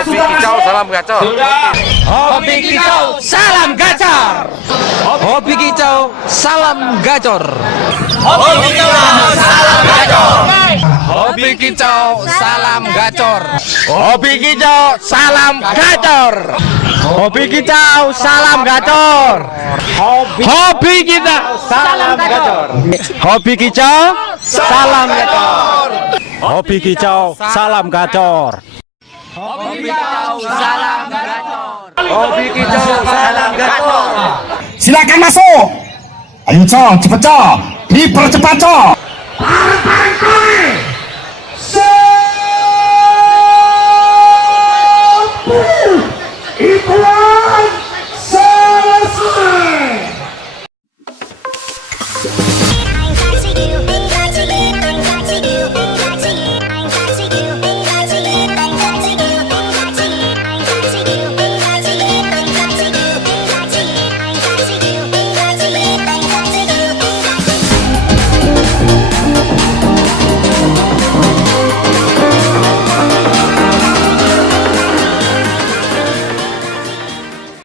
Hobi kicau salam gacor. Hobi kicau salam gacor. Hobi kicau salam gacor. Hobi kicau salam gacor. Hobi kicau salam gacor. Hobi kicau salam gacor. Hobi kicau salam gacor. Hobi kicau salam gacor. Hobi kicau salam gacor. Hobi kicau salam gacor. Hobi kicau salam gacor. Hobi kicau salam gacor. Silakan masuk. Ayo cok, cepet cok. Dipercepat cok. Satu.